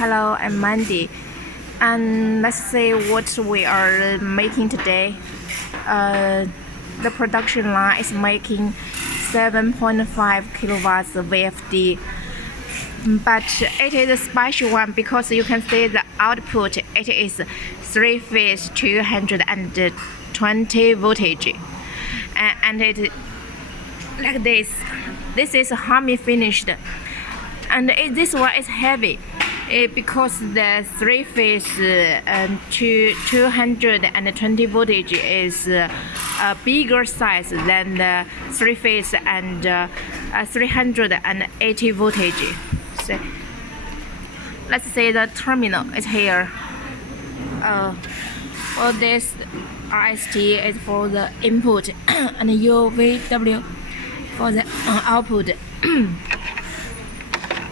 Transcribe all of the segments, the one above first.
Hello, I'm Mandy, and let's see what we are making today. The production line is making 7.5 kilowatts VFD, but it is a special one because you can see the output. It is 3-phase 220 voltage, and it like this. This is semi-finished, and this one is heavy. Because the 3-phase 220 voltage is a bigger size than the 3-phase and 380 voltage. So let's say the terminal is here. For this RST is for the input and UVW for the output.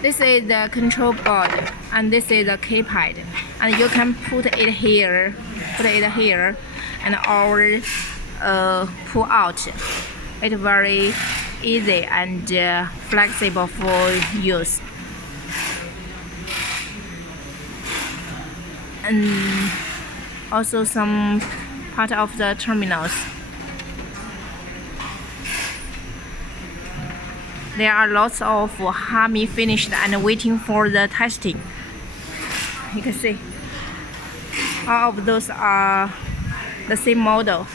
This is the control board, and this is the keypad, and you can put it here, and or pull out. It's very easy and flexible for use. And also some part of the terminals. There are lots of semi-finished and waiting for the testing. You can see all of those are the same model.